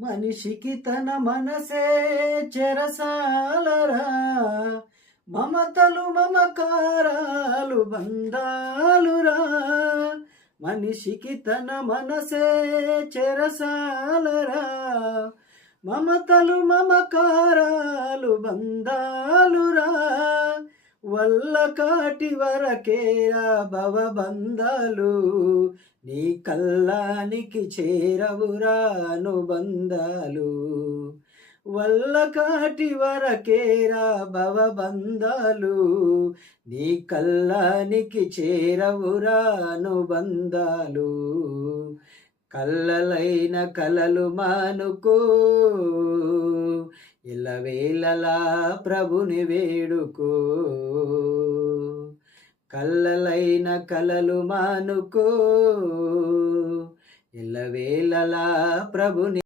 మనిషికి తన మనసే చెరసాలరా, మమతలు మమకారాలు బంధాలురా. మనిషికి తన మనసే చెరసాలరా, మమతలు మమకారాలు బంధాలురా. వల్ల కాటి వరకేరా భవబంధాలు, నీ కల్లానికి చేరవురా అనుబంధాలు. వల్ల కాటి వరకేరా భవబంధాలు, నీ కల్లానికి చేరవురా అనుబంధాలు. కల్లలైన కలలు మానుకో, ఇలవేళలా ప్రభుని వేడుకో. కల్లలైన కలలు మానుకో, ఇలవేళలా ప్రభుని